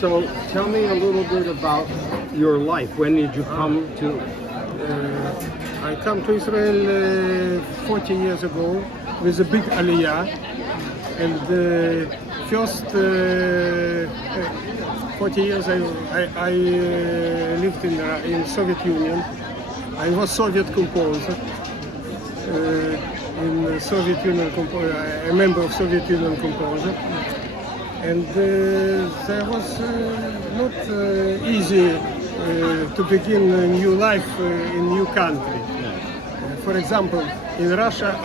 So tell me a little bit about your life. When did you come to? I come to Israel 40 years ago with a big aliyah, and the first 40 years I lived in Soviet Union. I was Soviet composer in Soviet Union, a member of Soviet Union composer, and there was not easy to begin a new life in new country. For example, in Russia,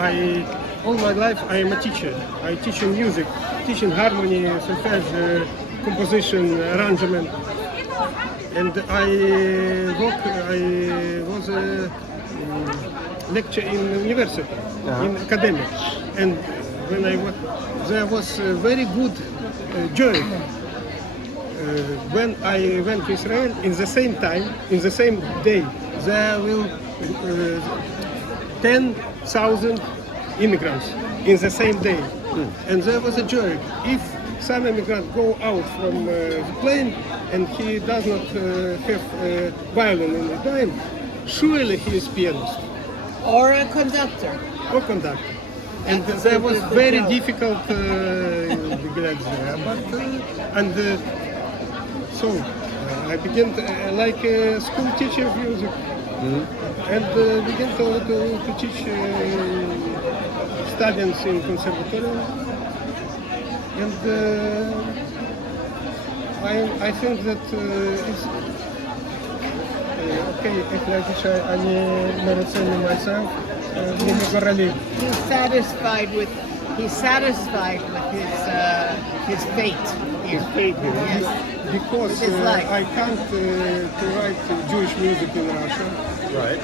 all my life I am a teacher. I teach music, teaching harmony, solfege, composition, arrangement, and I was a lecturer in university, in academic, and when there was a very good joy. When I went to Israel, in the same time, in the same day, there will 10,000 immigrants in the same day. And there was a joke. If some immigrant go out from the plane and he does not have violin in the time, surely he is pianist. Or a conductor. Or conductor. And there was very difficult get there. But, so I began like a school teacher of music, and began to teach students in conservatorium. And I think that it's okay. If like אני מרוצה myself, He's satisfied with his fate here. His fate here. Yes. Because His life. I can't to write Jewish music in Russia. Right.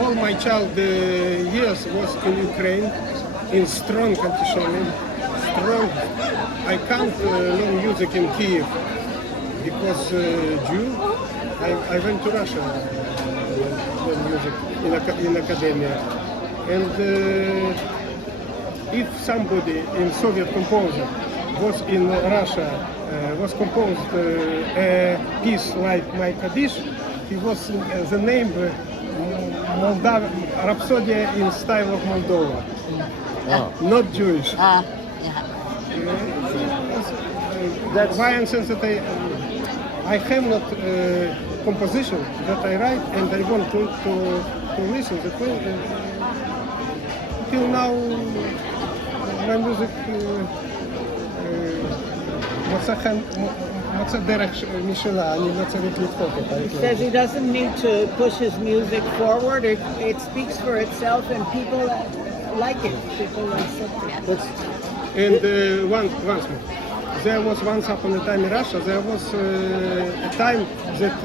All my child years was in Ukraine, in strong anti-Semitism, strong. I can't learn music in Kiev because Jew. I went to Russia learn music in academia, and if somebody in Soviet composer was in Russia, was composed a piece like my Kaddish, he was the name Rhapsody in style of Moldova, not Jewish. Yeah. That's why I'm sense that I have not composition that I write, and I want to listen the way. Till now, my music מצא דרך משלה, אני לא צריך לדחוק אותה. He says he doesn't need to push his music forward. It speaks for itself, and people like it. People accept it. And once more, there was once upon a time in Russia, there was a time that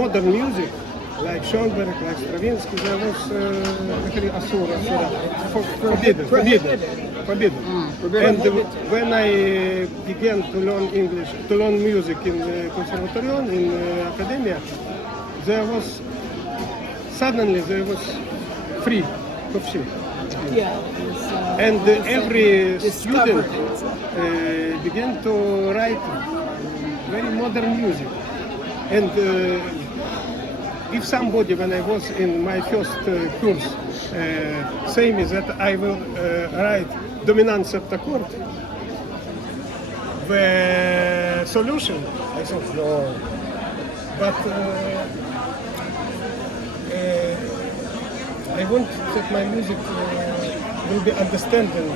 modern music, like Schoenberg, like Stravinsky, there was forbidden. And when I began to learn English, to learn music in the conservatorium, in academia, suddenly there was free, хופши. Yeah. And every student began to write very modern music. And if somebody, when I was in my first course, say me that I will write dominant septachord, the solution, I thought, no. But I want that my music will be understanding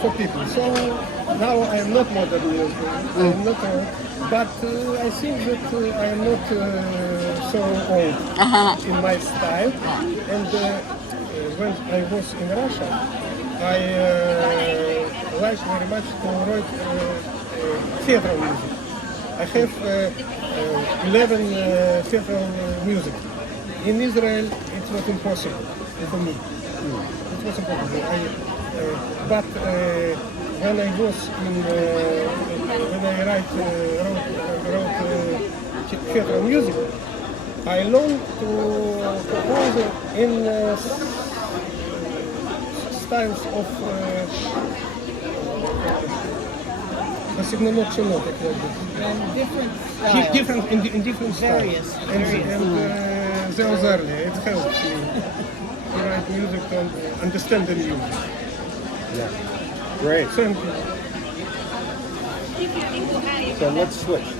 for people. So now I am not modern music, I am not, but I think that I am not so old in my style. And when I was in Russia, I like very much to write theater music. I have 11 theater music. In Israel, it's not impossible for me. It was impossible. But when I was in, when I wrote theater music, I learned to compose in styles of Signo Chino, And different styles. different in different Various, styles. various. And the other, it helps you to write music and understand the music. Yeah. Great. Thank you. So let's switch.